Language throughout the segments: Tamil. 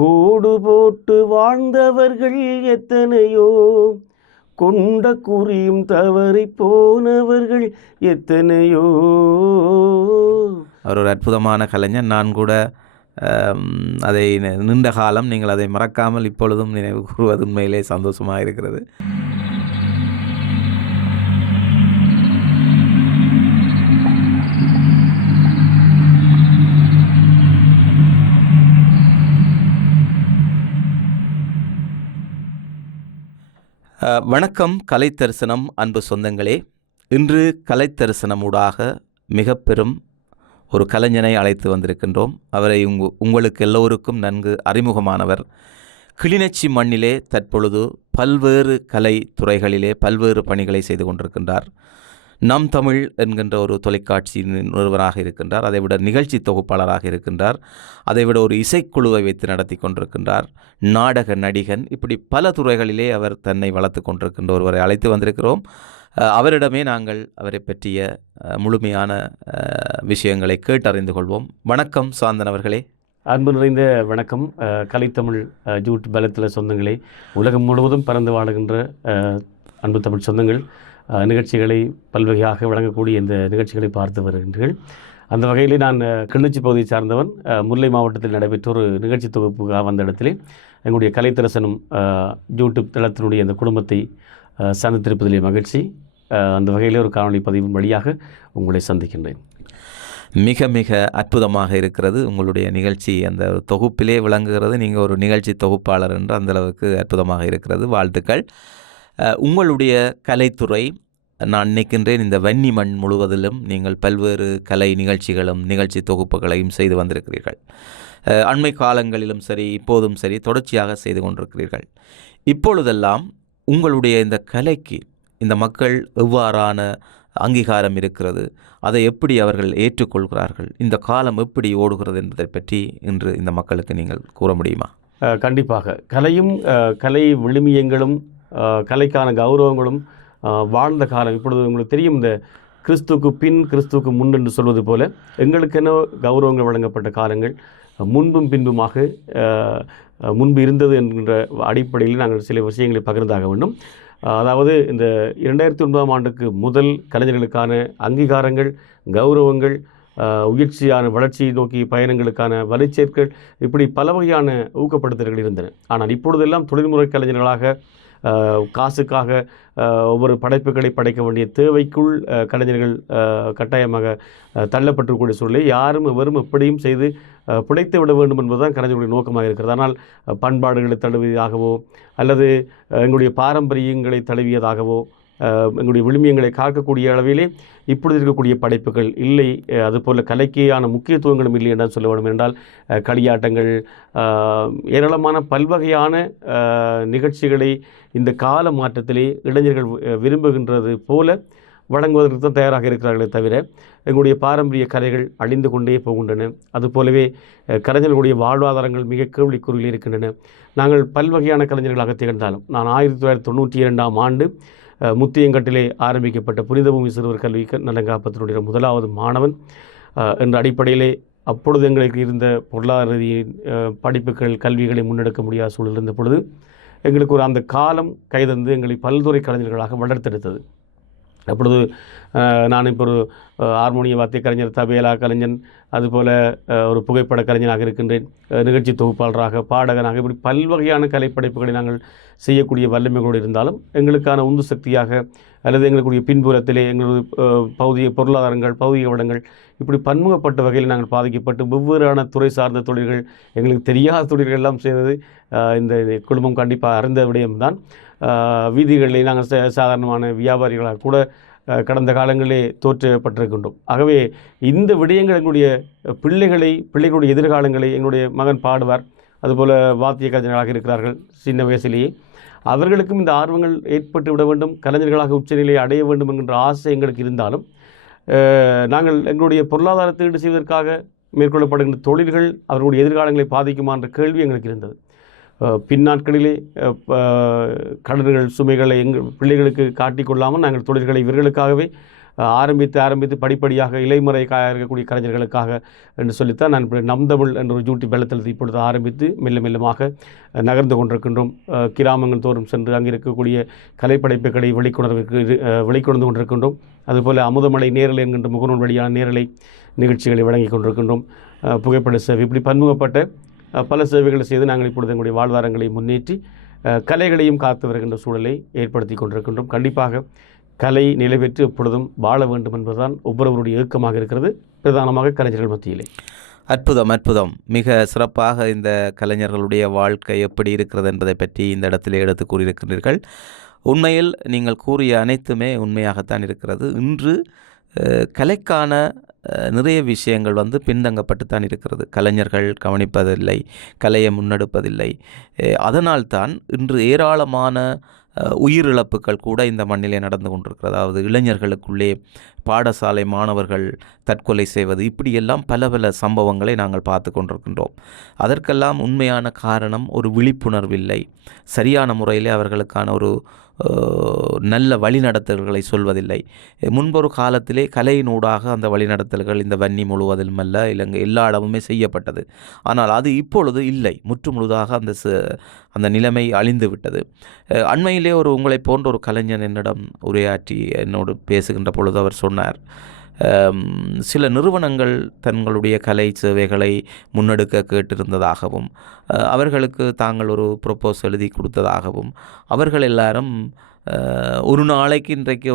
கோடு போட்டு வாழ்ந்தவர்கள் எத்தனையோ, கொண்ட குறியும் தவறி போனவர்கள் எத்தனையோ. அவர் ஒரு அற்புதமான கலைஞர். நான் கூட அதை நீண்ட காலம் நீங்கள் அதை மறக்காமல் இப்பொழுதும் நினைவு கூறுவது உண்மையிலே சந்தோஷமாக இருக்கிறது. வணக்கம் கலைத்தரிசனம் அன்பு சொந்தங்களே. இன்று கலைத்தரிசனம் ஊடாக மிக பெரும் ஒரு கலைஞனை அழைத்து வந்திருக்கின்றோம். அவரை உங்களுக்கு எல்லோருக்கும் நன்கு அறிமுகமானவர். கிளிநொச்சி மண்ணிலே தற்பொழுது பல்வேறு கலை துறைகளிலே பல்வேறு பணிகளை செய்து கொண்டிருக்கின்றார். நம் தமிழ் என்கின்ற ஒரு தொலைக்காட்சி நிறுவனராக இருக்கின்றார். அதைவிட நிகழ்ச்சி தொகுப்பாளராக இருக்கின்றார். அதைவிட ஒரு இசைக்குழுவை வைத்து நடத்தி கொண்டிருக்கின்றார். நாடக நடிகன், இப்படி பல துறைகளிலே அவர் தன்னை வளர்த்து கொண்டிருக்கின்ற ஒருவரை அழைத்து வந்திருக்கிறோம். அவரிடமே நாங்கள் அவரை பற்றிய முழுமையான விஷயங்களை கேட்டறிந்து கொள்வோம். வணக்கம் சாந்தன் அவர்களே. அன்பு நிறைந்த வணக்கம். கலைத்தமிழ் ஜூட் பலத்தில் சொந்தங்களே, உலகம் முழுவதும் பறந்து வாழுகின்ற அன்பு தமிழ் சொந்தங்கள், நிகழ்ச்சிகளை பல்வகையாக வழங்கக்கூடிய இந்த நிகழ்ச்சிகளை பார்த்து வருகின்றீர்கள். அந்த வகையில் நான் கிளிநொச்சி பகுதியை சார்ந்தவன். முல்லை மாவட்டத்தில் நடைபெற்ற ஒரு நிகழ்ச்சி தொகுப்புக்காக வந்த இடத்திலே எங்களுடைய கலைத்தரசனும் யூடியூப் தளத்தினுடைய அந்த குடும்பத்தை சந்தித்திருப்பதிலே மகிழ்ச்சி. அந்த வகையில் ஒரு காணொலி பதிவின் வழியாக உங்களை சந்திக்கின்றேன். மிக மிக அற்புதமாக இருக்கிறது உங்களுடைய நிகழ்ச்சி. அந்த தொகுப்பிலே விளங்குகிறது. நீங்கள் ஒரு நிகழ்ச்சி தொகுப்பாளர் என்று அந்தளவுக்கு அற்புதமாக இருக்கிறது. வாழ்த்துக்கள். உங்களுடைய கலைத்துறை, நான் நினைக்கின்றேன் இந்த வன்னி மண் முழுவதிலும் நீங்கள் பல்வேறு கலை நிகழ்ச்சிகளும் நிகழ்ச்சி தொகுப்புகளையும் செய்து வந்திருக்கிறீர்கள். அண்மை காலங்களிலும் சரி, இப்போதும் சரி, தொடர்ச்சியாக செய்து கொண்டிருக்கிறீர்கள். இப்பொழுதெல்லாம் உங்களுடைய இந்த கலைக்கு இந்த மக்கள் எவ்வாறான அங்கீகாரம் இருக்கிறது, அதை எப்படி அவர்கள் ஏற்றுக்கொள்கிறார்கள், இந்த காலம் எப்படி ஓடுகிறது என்பதை பற்றி இன்று இந்த மக்களுக்கு நீங்கள் கூற முடியுமா? கண்டிப்பாக. கலையும் கலை விழுமியங்களும் கலைக்கான கௌரவங்களும் வாழ்ந்த காலம். இப்பொழுது உங்களுக்கு தெரியும், இந்த கிறிஸ்துக்கு பின் கிறிஸ்துக்கு முன் என்று சொல்வது போல எங்களுக்கென கௌரவங்கள் வழங்கப்பட்ட காலங்கள் முன்பும் பின்புமாக முன்பு இருந்தது என்கின்ற அடிப்படையில் நாங்கள் சில விஷயங்களை பகிர்ந்தாக வேண்டும். அதாவது இந்த 2009ஆம் ஆண்டுக்கு முதல் கலைஞர்களுக்கான அங்கீகாரங்கள், கௌரவங்கள், உயர்ச்சியான வளர்ச்சியை நோக்கி பயணங்களுக்கான வலுச்சேர்க்கல், இப்படி பல வகையான ஊக்கப்படுத்தல்கள் இருந்தன. ஆனால் இப்பொழுதெல்லாம் தொழில்முறை கலைஞர்களாக காசுக்காக ஒவ்வொரு படைப்புகளை படைக்க வேண்டிய தேவைக்குள் கலைஞர்கள் கட்டாயமாக தள்ளப்பட்டிருக்கூடிய சூழலை யாரும் எவரும் எப்படியும் செய்து பிழைத்து விட வேண்டும் என்பதுதான் கலைஞர்களுடைய நோக்கமாக இருக்கிறது. ஆனால் பண்பாடுகளை தழுவியதாகவோ அல்லது எங்களுடைய பாரம்பரியங்களை தழுவியதாகவோ எங்களுடைய விழுமியங்களை காக்கக்கூடிய அளவிலே இப்பொழுது இருக்கக்கூடிய படைப்புகள் இல்லை. அதுபோல் கலைக்கான முக்கியத்துவங்களும் இல்லை என்று சொல்ல வேண்டும். என்றால் களியாட்டங்கள், ஏராளமான பல்வகையான நிகழ்ச்சிகளை இந்த கால மாற்றத்திலே இளைஞர்கள் விரும்புகின்றது போல வழங்குவதற்கு தான் தயாராக இருக்கிறார்களே தவிர எங்களுடைய பாரம்பரிய கலைகள் அழிந்து கொண்டே போகின்றன. அதுபோலவே கலைஞர்களுடைய வாழ்வாதாரங்கள் மிக கேள்விக்குறியில் இருக்கின்றன. நாங்கள் பல்வகையான கலைஞர்களாக திகழ்ந்தாலும், நான் 1992ஆம் ஆண்டு முத்தியங்கட்டிலே ஆரம்பிக்கப்பட்ட புனித பூமி சிறுவர் கல்வி நலங்காப்பத்தினுடைய முதலாவது மாணவன் என்ற அடிப்படையிலே அப்பொழுது எங்களுக்கு இருந்த பொருளாதார படிப்புகள் கல்விகளை முன்னெடுக்க முடியாத சூழல் இருந்த பொழுது எங்களுக்கு ஒரு அந்த காலம் கைதந்து எங்களை பல்துறை கலைஞர்களாக வளர்த்தெடுத்தது. அப்பொழுது நான் இப்போ ஒரு ஹார்மோனிய வாத்திய கலைஞர், தபேலா கலைஞன், அதுபோல் ஒரு புகைப்பட கலைஞனாக இருக்கின்றேன், நிகழ்ச்சி தொகுப்பாளராக, பாடகனாக, இப்படி பல்வகையான கலைப்படைப்புகளை நாங்கள் செய்யக்கூடிய வல்லமைகளோடு இருந்தாலும் எங்களுக்கான உந்து சக்தியாக அல்லது எங்களுடைய பின்புலத்திலே எங்களுடைய பௌதிக பொருளாதாரங்கள், பௌதிக வளங்கள், இப்படி பன்முகப்பட்ட வகையில் நாங்கள் பாதிக்கப்பட்டு வெவ்வேறான துறை சார்ந்த தொழில்கள், எங்களுக்கு தெரியாத தொழில்கள் எல்லாம் செய்தது இந்த குடும்பம் கண்டிப்பாக அறிந்த விடயம்தான். வீதிகளில் நாங்கள் சாதாரணமான வியாபாரிகளாக கூட கடந்த காலங்களிலே தோற்றப்பட்டிருக்கின்றோம். ஆகவே இந்த விடயங்கள் எங்களுடைய பிள்ளைகளுடைய எதிர்காலங்களை, எங்களுடைய மகன் பாடுவார், அதுபோல் வாத்திய கலைஞர்களாக இருக்கிறார்கள் சின்ன வயசிலேயே, அவர்களுக்கும் இந்த ஆர்வங்கள் ஏற்பட்டு விட வேண்டும், கலைஞர்களாக உச்சநிலையை அடைய வேண்டும் என்கின்ற ஆசை எங்களுக்கு இருந்தாலும் நாங்கள் எங்களுடைய பொருளாதாரத்தை ஈடு செய்வதற்காக மேற்கொள்ளப்படுகின்ற தொழில்கள் அவர்களுடைய எதிர்காலங்களை பாதிக்குமா என்ற கேள்வி எங்களுக்கு இருந்தது. பின்னாட்களிலே கடன்கள் சுமைகளை எங்கள் பிள்ளைகளுக்கு காட்டிக்கொள்ளாமல் நாங்கள் தொழில்களை இவர்களுக்காகவே ஆரம்பித்து படிப்படியாக இலைமுறைக்காக இருக்கக்கூடிய கலைஞர்களுக்காக என்று சொல்லித்தான் நான் இப்படி நம் தமிழ் என்ற ஒரு யூடியூப் வலைத்தளத்தை இப்பொழுது ஆரம்பித்து மெல்லமாக நகர்ந்து கொண்டிருக்கின்றோம். கிராமங்கள் தோறும் சென்று அங்கே இருக்கக்கூடிய கலைப்படைப்புகளை வெளிக்கொண்டு கொண்டிருக்கின்றோம். அதுபோல் அமுதமலை நேரலை என்கின்ற முகநூல் வழியான நேரலை நிகழ்ச்சிகளை வழங்கி கொண்டிருக்கின்றோம். புகைப்பட சேவை, இப்படி பன்முகப்பட்ட பல சேவைகளை செய்து நாங்கள் இப்பொழுது எங்களுடைய வாழ்வாரங்களை முன்னேற்றி கலைகளையும் காத்து வருகின்ற சூழலை ஏற்படுத்தி கொண்டிருக்கின்றோம். கண்டிப்பாக கலை நிலை பெற்று எப்பொழுதும் வாழ வேண்டும் என்பதுதான் ஒவ்வொருவருடைய ஏக்கமாக இருக்கிறது, பிரதானமாக கலைஞர்கள் மத்தியிலே. அற்புதம். மிக சிறப்பாக இந்த கலைஞர்களுடைய வாழ்க்கை எப்படி இருக்கிறது என்பதை பற்றி இந்த இடத்திலே எடுத்து கூறியிருக்கிறீர்கள். உண்மையில் நீங்கள் கூறிய அனைத்துமே உண்மையாகத்தான் இருக்கிறது. இன்று கலைக்கான நிறைய விஷயங்கள் பின்தங்கப்பட்டுத்தான் இருக்கிறது. கலைஞர்கள் கவனிப்பதில்லை, கலையை முன்னெடுப்பதில்லை. அதனால்தான் இன்று ஏராளமான உயிரிழப்புகள் கூட இந்த மண்ணிலே நடந்து கொண்டிருக்கிறது. அதாவது இளைஞர்களுக்குள்ளே பாடசாலை மாணவர்கள் தற்கொலை செய்வது, இப்படியெல்லாம் பல சம்பவங்களை நாங்கள் பார்த்து கொண்டிருக்கின்றோம். அதற்கெல்லாம் உண்மையான காரணம் ஒரு விழிப்புணர்வில்லை, சரியான முறையிலே அவர்களுக்கான ஒரு நல்ல வழிநடத்தல்களை சொல்வதில்லை. முன்பொரு காலத்திலே கலையினூடாக அந்த வழிநடத்தல்கள் இந்த வன்னி முழுவதிலும் அல்ல, இலங்கை எல்லா இடமுமே செய்யப்பட்டது. ஆனால் அது இப்பொழுது இல்லை, முழுதாக அந்த நிலைமை அழிந்து விட்டது. அண்மையிலே உங்களை போன்ற ஒரு கலைஞன் என்னிடம் உரையாற்றி என்னோடு பேசுகின்ற பொழுது அவர் சொன்னார், சில நிறுவனங்கள் தங்களுடைய கலை சேவைகளை முன்னெடுக்க கேட்டிருந்ததாகவும் அவர்களுக்கு தாங்கள் ஒரு ப்ரொப்போஸ் எழுதி கொடுத்ததாகவும், அவர்கள் எல்லாரும் ஒரு நாளைக்கு இன்றைக்கு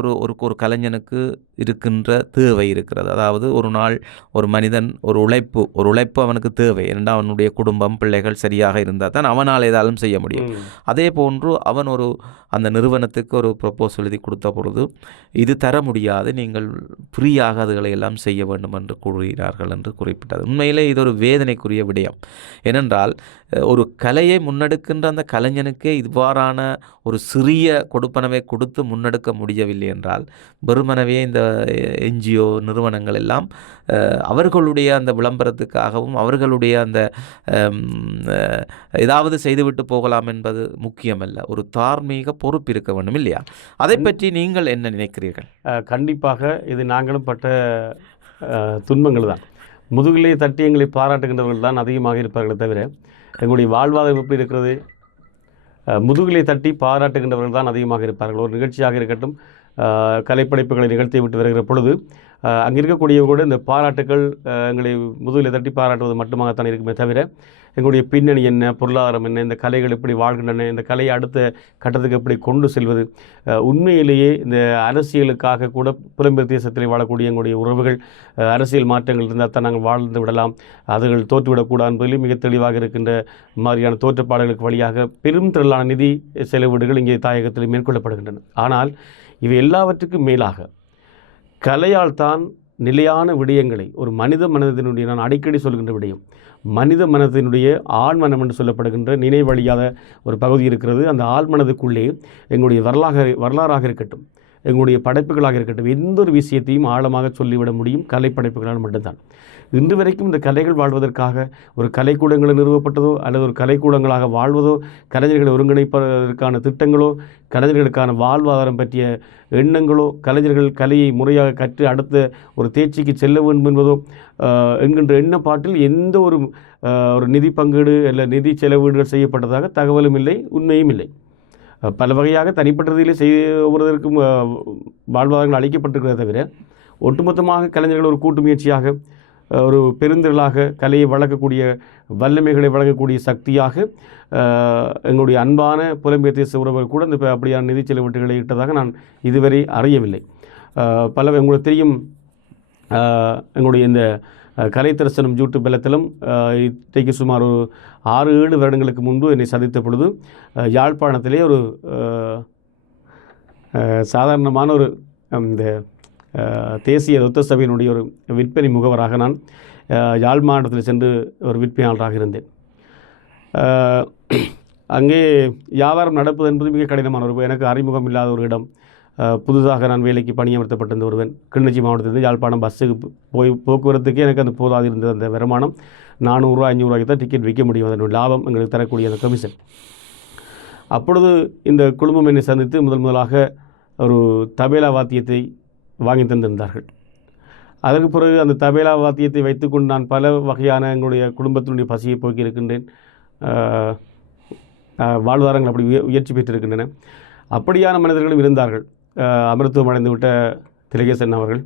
ஒரு கலைஞனுக்கு இருக்கின்ற தேவை இருக்கிறது. அதாவது ஒரு நாள் ஒரு மனிதன் ஒரு உழைப்பு அவனுக்கு தேவை. ஏனென்றால் அவனுடைய குடும்பம் பிள்ளைகள் சரியாக இருந்தால் தான் அவனால் ஏதாலும் செய்ய முடியும். அதே போன்று அவன் அந்த நிறுவனத்துக்கு ஒரு ப்ரொப்போஸ் எழுதி கொடுத்த பொழுது, இது தர முடியாது, நீங்கள் ஃப்ரீயாக அதுகளை எல்லாம் செய்ய வேண்டும் என்று கூறுகிறார்கள் என்று குறிப்பிட்டது. உண்மையிலே இது ஒரு வேதனைக்குரிய விடயம். ஏனென்றால் ஒரு கலையை முன்னெடுக்கின்ற அந்த கலைஞனுக்கே இவ்வாறான ஒரு சிறிய கொடுப்பனவை கொடுத்து முன்னெடுக்க முடியவில்லை என்றால், வெறுமனவே இந்த என்ஜிஓ நிறுவனங்கள் எல்லாம் அவர்களுடைய அந்த விளம்பரத்துக்காகவும் அவர்களுடைய அந்த ஏதாவது செய்துவிட்டு போகலாம் என்பது முக்கியமல்ல. ஒரு தார்மீக பொறுப்பு இருக்க வேண்டும், இல்லையா? அதை பற்றி நீங்கள் என்ன நினைக்கிறீர்கள்? கண்டிப்பாக இது நாங்களும் பட்ட துன்பங்கள் தான். முதுகிலே தட்டி எங்களை பாராட்டுகின்றவர்கள் தான் அதிகமாக இருப்பார்களே தவிர, எங்களுடைய வாழ்வாதாரம் எப்படி இருக்கிறது? முதுகிலே தட்டி பாராட்டுகின்றவர்கள் தான் அதிகமாக இருப்பார்கள். ஒரு நிகழ்ச்சியாக இருக்கட்டும், கலைப்படைப்புகளை நிகழ்த்தி விட்டு வருகிற பொழுது அங்கே இருக்கக்கூடியவங்க கூட இந்த பாராட்டுகள் எங்களை முதுகில் தட்டி பாராட்டுவது மட்டுமாகத்தான் இருக்குமே தவிர, எங்களுடைய பின்னணி என்ன, பொருளாதாரம் என்ன, இந்த கலைகள் எப்படி வாழ்கின்றன, இந்த கலையை அடுத்த கட்டத்துக்கு எப்படி கொண்டு செல்வது, உண்மையிலேயே இந்த அரசியலுக்காக கூட புலம்பெயர் தேசத்தில் வாழக்கூடிய எங்களுடைய உறவுகள் அரசியல் மாற்றங்கள் இருந்தால் தான் நாங்கள் வாழ்ந்து விடலாம், அதுகள் தோற்றுவிடக்கூடாது என்பதிலும் மிக தெளிவாக இருக்கின்ற மாதிரியான தோற்றப்பாடுகளுக்கு வழியாக பெரும் திரளான நிதி செலவீடுகள் இங்கே தாயகத்தில் மேற்கொள்ளப்படுகின்றன. ஆனால் இவை எல்லாவற்றுக்கும் மேலாக கலையால் தான் நிலையான விடயங்களை, ஒரு மனித மனதினுடைய, நான் அடிக்கடி சொல்கின்ற விடயம், மனித மனதினுடைய ஆழ்மனம் என்று சொல்லப்படுகின்ற நினைவழியாத ஒரு பகுதி இருக்கிறது. அந்த ஆழ்மனதுக்குள்ளே எங்களுடைய வரலாறாக இருக்கட்டும், எங்களுடைய படைப்புகளாக இருக்கட்டும், எந்த ஒரு விஷயத்தையும் ஆழமாக சொல்லிவிட முடியும் கலைப்படைப்புகளால் மட்டும்தான். இன்று வரைக்கும் இந்த கலைகள் வாழ்வதற்காக ஒரு கலைக்கூடங்கள் நிறுவப்பட்டதோ அல்லது ஒரு கலைக்கூடங்களாக வாழ்வதோ, கலைஞர்களை ஒருங்கிணைப்பதற்கான திட்டங்களோ, கலைஞர்களுக்கான வாழ்வாதாரம் பற்றிய எண்ணங்களோ, கலைஞர்கள் கலையை முறையாக கற்று அடுத்த ஒரு தேர்ச்சிக்கு செல்ல வேண்டும் என்பதோ என்கின்ற எண்ணப்பாட்டில் எந்த ஒரு நிதி பங்கீடு அல்ல நிதி செலவீடுகள் செய்யப்பட்டதாக தகவலும் இல்லை, உண்மையும் இல்லை. பல வகையாக தனிப்பட்ட ரீதியிலே செய்வதற்கும் வாழ்வாதாரங்கள் அளிக்கப்பட்டிருக்கிறத தவிர, ஒட்டுமொத்தமாக கலைஞர்கள் ஒரு கூட்டு முயற்சியாக, ஒரு பெருந்திரளாக கலையை வளர்க்கக்கூடிய, வல்லமைகளை வழங்கக்கூடிய சக்தியாக எங்களுடைய அன்பான புலம்பெயர் தேச உறவுகள் கூட இந்த அப்படியான நிதி செலவீட்டுகளை இட்டதாக நான் இதுவரை அறியவில்லை. உங்களுக்கு தெரியும், எங்களுடைய இந்த கலை தரிசனம் யூடியூப் தளத்திலும் இன்றைக்கு சுமார் ஒரு 6-7 வருடங்களுக்கு முன்பு என்னை சந்தித்த பொழுது யாழ்ப்பாணத்திலே ஒரு சாதாரணமான ஒரு இந்த தேசிய ரத்த சபையினுடைய ஒரு விற்பனை முகவராக நான் யாழ் மாவட்டத்தில் சென்று ஒரு விற்பனையாளராக இருந்தேன். அங்கே வியாபாரம் நடப்பது என்பது மிக கடினமான ஒரு, எனக்கு அறிமுகம் இல்லாத ஒரு இடம். புதுதாக நான் வேலைக்கு பணியமர்த்தப்பட்டிருந்த ஒருவன். கிளிநொச்சி மாவட்டத்திலிருந்து யாழ்ப்பாணம் பஸ்ஸுக்கு போக்குவரத்துக்கே எனக்கு அந்த போதாது இருந்தது. அந்த வருமானம் 400-500 தான் டிக்கெட் விற்க முடியும். அதனுடைய லாபம் எங்களுக்கு தரக்கூடிய அந்த கமிஷன். அப்பொழுது இந்த குழுமம் என்னை சந்தித்து முதலாக ஒரு தபேலா வாத்தியத்தை வாங்கி தந்திருந்தார்கள். அதற்கு பிறகு அந்த தபேலா வாத்தியத்தை வைத்துக்கொண்டு நான் பல வகையான எங்களுடைய குடும்பத்தினுடைய பசியை போக்கியிருக்கின்றேன். வாழ்வாதாரங்கள் அப்படி உயர்ச்சி பெற்றிருக்கின்றன. அப்படியான மனிதர்களும் இருந்தார்கள். அமரத்துவம் அடைந்து விட்ட திலகேசன் அவர்கள்.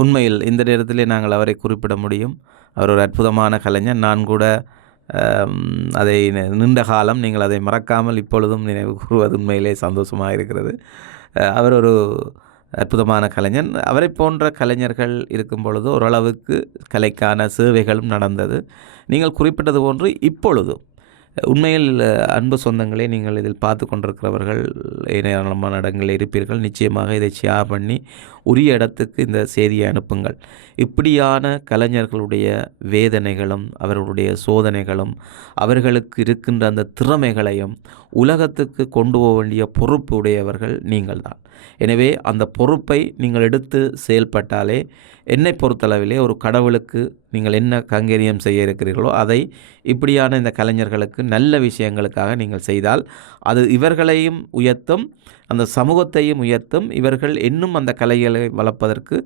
உண்மையில் இந்த நேரத்திலே நாங்கள் அவரை குறிப்பிட முடியும். அவர் ஒரு அற்புதமான கலைஞர். நான் கூட அதை நீண்ட காலம் நீங்கள் அதை மறக்காமல் இப்பொழுதும் நினைவு கூறுவது உண்மையிலே சந்தோஷமாக இருக்கிறது. அவர் ஒரு அற்புதமான கலைஞர். அவரை போன்ற கலைஞர்கள் இருக்கும் பொழுது ஓரளவுக்கு கலைக்கான சேவைகளும் நடந்தது. நீங்கள் குறிப்பிட்டது போன்று இப்பொழுதும் உண்மையில் அன்பு சொந்தங்களே, நீங்கள் இதில் பார்த்து கொண்டிருக்கிறவர்கள் ஏராளமான இடங்களில் இருப்பீர்கள். நிச்சயமாக இதை ஷேர் பண்ணி உரிய இடத்துக்கு இந்த செய்தியை அனுப்புங்கள். இப்படியான கலைஞர்களுடைய வேதனைகளும் அவர்களுடைய சோதனைகளும் அவர்களுக்கு இருக்கின்ற அந்த திறமைகளையும் உலகத்துக்கு கொண்டு போக வேண்டிய பொறுப்பு உடையவர்கள் நீங்கள்தான். எனவே அந்த பொறுப்பை நீங்கள் எடுத்து செயல்பட்டாலே என்னை பொறுத்தளவிலே ஒரு கடவுளுக்கு நீங்கள் என்ன கைங்கரியம் செய்ய இருக்கிறீர்களோ அதை இப்படியான இந்த கலைஞர்களுக்கு நல்ல விஷயங்களுக்காக நீங்கள் செய்தால் அது இவர்களையும் உயர்த்தும், அந்த சமூகத்தையும் உயர்த்தும். இவர்கள் இன்னும் அந்த கலைகளை வளர்ப்பதற்கு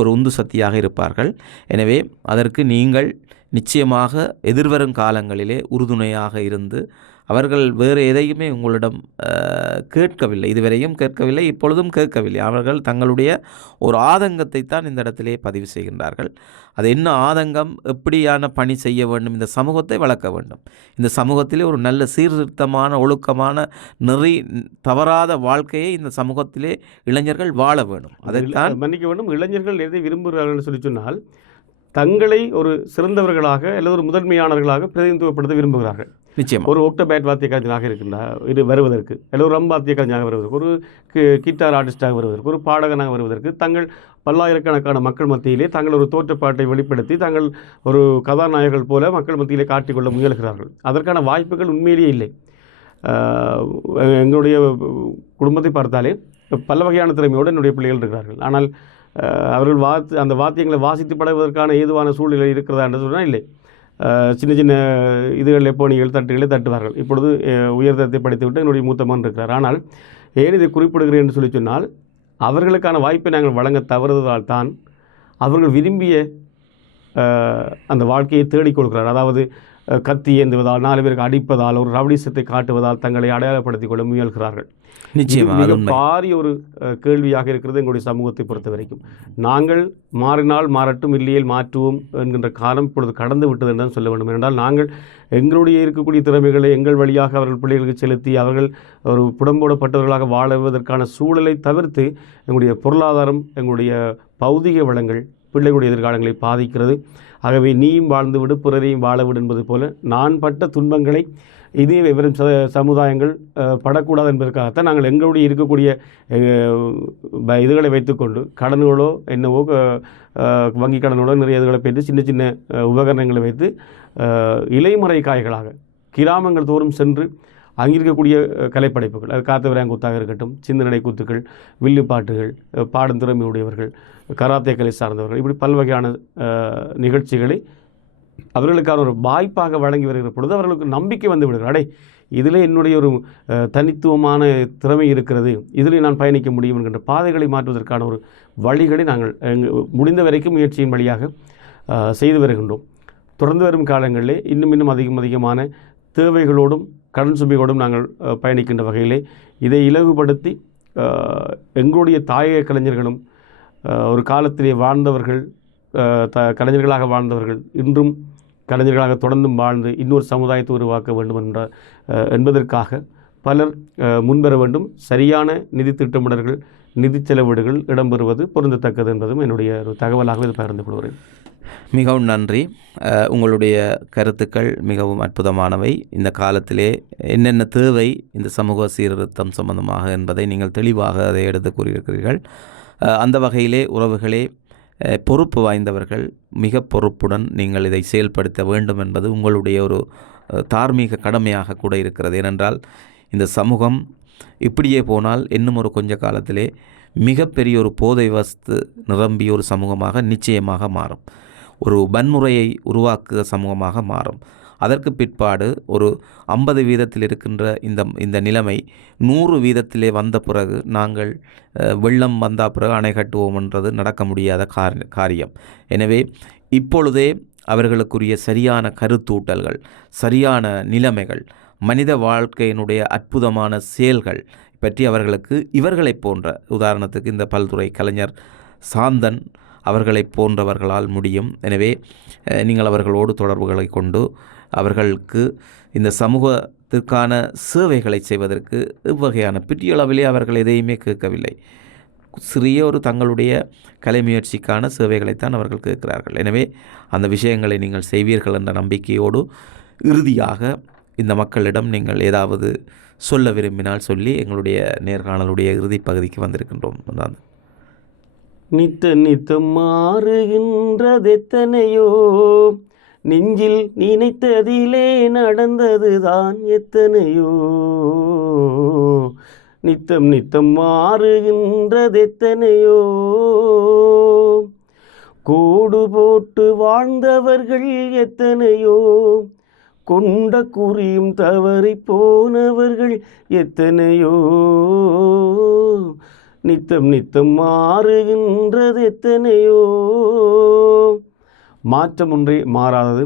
ஒரு உந்து சக்தியாக இருப்பார்கள். எனவே அதற்கு நீங்கள் நிச்சயமாக எதிர்வரும் காலங்களிலே உறுதுணையாக இருந்து, அவர்கள் வேறு எதையுமே உங்களிடம் கேட்கவில்லை, இதுவரையும் கேட்கவில்லை, இப்பொழுதும் கேட்கவில்லை. அவர்கள் தங்களுடைய ஒரு ஆதங்கத்தை தான் இந்த இடத்திலே பதிவு செய்கின்றார்கள். அது என்ன ஆதங்கம்? எப்படியான பணி செய்ய வேண்டும், இந்த சமூகத்தை வளர்க்க வேண்டும், இந்த சமூகத்திலே ஒரு நல்ல சீர்திருத்தமான ஒழுக்கமான நெறி தவறாத வாழ்க்கையை இந்த சமூகத்திலே இளைஞர்கள் வாழ வேண்டும். அதைத்தான் மன்னிக்க வேண்டும். இளைஞர்கள் எதை விரும்புகிறார்கள் சொல்லி சொன்னால் தங்களை ஒரு சிறந்தவர்களாக அல்லது ஒரு முதன்மையானவர்களாக பிரதிநிதித்துவப்படுத்த விரும்புகிறார்கள். நிச்சயம் ஒரு ஒக்டோபேட் வாத்திய கலைஞராக இருக்கின்றார் இது வருவதற்கு, அல்லது ஒரு ரம் வாத்திய கலைஞராக வருவதற்கு, ஒரு கிட்டார் ஆர்டிஸ்டாக வருவதற்கு, ஒரு பாடகனாக வருவதற்கு தங்கள் பல்லாயிரக்கணக்கான மக்கள் மத்தியிலே தங்கள் ஒரு தோற்றப்பாட்டை வெளிப்படுத்தி தாங்கள் ஒரு கதாநாயகர்கள் போல மக்கள் மத்தியிலே காட்டிக்கொள்ள முயல்கிறார்கள். அதற்கான வாய்ப்புகள் உண்மையிலேயே இல்லை. எங்களுடைய குடும்பத்தை பார்த்தாலே பல வகையான திறமையோடு என்னுடைய பிள்ளைகள் இருக்கிறார்கள். ஆனால் அவர்கள் அந்த வாத்தியங்களை வாசித்து பழகுவதற்கான ஏதுவான சூழ்நிலை இருக்கிறதா என்று சொன்னால் இல்லை. சின்ன சின்ன இதுகள் எப்போனிகள் தட்டுகளை தட்டுவார்கள். இப்பொழுது உயர்தரத்தை படித்துவிட்டு என்னுடைய மூத்த மகன் இருக்கிறார். ஆனால் ஏன் இதை குறிப்பிடுகிறேன் என்று சொல்லி சொன்னால் அவர்களுக்கான வாய்ப்பை நாங்கள் வழங்க தவறுவதால் தான் அவர்கள் விரும்பிய அந்த வாழ்க்கையை தேடிக்கொள்கிறார். அதாவது கத்தி ஏந்துவதால், 4 பேருக்கு அடிப்பதால், ஒரு ரவுடிசத்தை காட்டுவதால் தங்களை அடையாளப்படுத்திக் கொள்ள முயல்கிறார்கள். நிச்சயமாக பாரிய ஒரு கேள்வியாக இருக்கிறது எங்களுடைய சமூகத்தை பொறுத்த வரைக்கும். நாங்கள் மாறினால் மாறட்டும், இல்லையேல் மாற்றுவோம் என்கின்ற காலம் இப்பொழுது கடந்து விட்டது என்று சொல்ல வேண்டும். என்றால் நாங்கள் எங்களுடைய இருக்கக்கூடிய திறமைகளை எங்கள் வழியாக அவர்கள் பிள்ளைகளுக்கு செலுத்தி அவர்கள் ஒரு புடம்போடப்பட்டவர்களாக வாழுவதற்கான சூழலை தவிர்த்து எங்களுடைய பொருளாதாரம், எங்களுடைய பௌதிக வளங்கள் பிள்ளைகளுடைய எதிர்காலங்களை பாதிக்கிறது. ஆகவே நீயும் வாழ்ந்து விடு, பிறரையும் வாழ விடு என்பது போல நான் பட்ட துன்பங்களை இதே வெறும் சமுதாயங்கள் படக்கூடாது என்பதற்காகத்தான் நாங்கள் எங்களுடைய இருக்கக்கூடிய இதுகளை வைத்துக்கொண்டு கடன்களோ என்னவோ வங்கி கடனோட நிறைய இதுகளை பெற்று சின்ன சின்ன உபகரணங்களை வைத்து இலைமறை காய்களாக கிராமங்கள் தோறும் சென்று அங்கிருக்கக்கூடிய கலைப்படைப்புகள், அது காத்தவராங்கூத்தாக இருக்கட்டும், சிந்தனை கூத்துக்கள், வில்லுப்பாட்டுகள், பாடும் திறமையுடையவர்கள், கராத்தே கலை சார்ந்தவர்கள், இப்படி பல்வகையான நிகழ்ச்சிகளை அவர்களுக்கான ஒரு வாய்ப்பாக வழங்கி வருகிற பொழுது அவர்களுக்கு நம்பிக்கை வந்து விடுகிறார். அடே, இதில் என்னுடைய ஒரு தனித்துவமான திறமை இருக்கிறது, இதில் நான் பயணிக்க முடியும் என்கின்ற பாதைகளை மாற்றுவதற்கான ஒரு வழிகளை நாங்கள் முடிந்த வரைக்கும் முயற்சியின் வழியாக செய்து வருகின்றோம். தொடர்ந்து வரும் காலங்களிலே இன்னும் அதிகமான தேவைகளோடும் கடன் சுமையோடும் நாங்கள் பயணிக்கின்ற வகையிலே இதை இலகுபடுத்தி எங்களுடைய தாயக கலைஞர்களும் ஒரு காலத்திலே வாழ்ந்தவர்கள், கலைஞர்களாக வாழ்ந்தவர்கள் இன்றும் கலைஞர்களாக தொடர்ந்தும் வாழ்ந்து இன்னொரு சமுதாயத்தை உருவாக்க வேண்டும் என்பதற்காக பலர் முன்வர வேண்டும். சரியான நிதி திட்டமிடல்கள், நிதி செலவீடுகள் இடம்பெறுவது பொருந்தத்தக்கது என்பதும் என்னுடைய ஒரு தகவலாக இது பகிர்ந்து கொள்கிறேன். மிகவும் நன்றி. உங்களுடைய கருத்துக்கள் மிகவும் அற்புதமானவை. இந்த காலத்திலே என்னென்ன தேவை இந்த சமூக சீர்திருத்தம் சம்பந்தமாக என்பதை நீங்கள் தெளிவாக அதை எடுத்து கூறியிருக்கிறீர்கள். அந்த வகையிலே உறவுகளே, பொறுப்பு வாய்ந்தவர்கள் மிக பொறுப்புடன் நீங்கள் இதை செயல்படுத்த வேண்டும் என்பது உங்களுடைய ஒரு தார்மீக கடமையாக கூட இருக்கிறது. ஏனென்றால் இந்த சமூகம் இப்படியே போனால் இன்னும் ஒரு கொஞ்ச காலத்திலே மிகப்பெரிய ஒரு போதை வஸ்து நிரம்பிய ஒரு சமூகமாக நிச்சயமாக மாறும், ஒரு வன்முறையை உருவாக்குகிற சமூகமாக மாறும். அதற்கு பிற்பாடு ஒரு 50 வீதத்தில் இருக்கின்ற இந்த நிலைமை 100 வீதத்திலே வந்த பிறகு நாங்கள் வெள்ளம் வந்த பிறகு அணை கட்டுவோம்ன்றது நடக்க முடியாத காரியம். எனவே இப்பொழுதே அவர்களுக்குரிய சரியான கருத்தூட்டல்கள், சரியான நிலைமைகள், மனித வாழ்க்கையினுடைய அற்புதமான செயல்கள் பற்றி அவர்களுக்கு இவர்களைப் போன்ற, உதாரணத்துக்கு இந்த பல்துறை கலைஞர் சாந்தன் அவர்களைப் போன்றவர்களால் முடியும். எனவே நீங்கள் அவர்களோடு தொடர்புகளை கொண்டு அவர்களுக்கு இந்த சமூகத்திற்கான சேவைகளை செய்வதற்கு இவ்வகையான பெரிய அளவிலே அவர்கள் எதையுமே கேட்கவில்லை. சிறிய ஒரு தங்களுடைய கலை முயற்சிக்கான சேவைகளைத்தான் அவர்கள் கேட்கிறார்கள். எனவே அந்த விஷயங்களை நீங்கள் செய்வீர்கள் என்ற நம்பிக்கையோடு இறுதியாக இந்த மக்களிடம் நீங்கள் ஏதாவது சொல்ல விரும்பினால் சொல்லி எங்களுடைய நேர்காணலுடைய இறுதி பகுதிக்கு வந்திருக்கின்றோம். தான் நித்தம் மாறுகின்றதெத்தனையோ, நெஞ்சில் நினைத்ததிலே நடந்ததுதான் எத்தனையோ. நித்தம் மாறுகின்றதெத்தனையோ, கோடு போட்டு வாழ்ந்தவர்கள் எத்தனையோ, கொண்ட குறியும் தவறி போனவர்கள் எத்தனையோ. நித்தம் மாறுகின்றது எத்தனையோ. மாற்றம் ஒன்றே மாறாதது.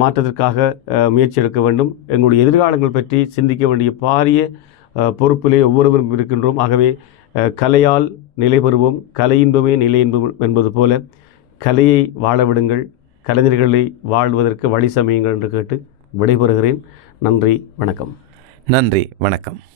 மாற்றத்திற்காக முயற்சி எடுக்க வேண்டும். எங்களுடைய எதிர்காலங்கள் பற்றி சிந்திக்க வேண்டிய பாரிய பொறுப்பிலே ஒவ்வொருவரும் இருக்கின்றோம். ஆகவே கலையால் நிலை பெறுவோம், கலையின்பமே நிலை என்பது போல கலையை வாழ விடுங்கள், கலைஞர்களை வாழ்வதற்கு வழி சமையுங்கள் என்று கேட்டு விடைபெறுகிறேன். நன்றி, வணக்கம். நன்றி, வணக்கம்.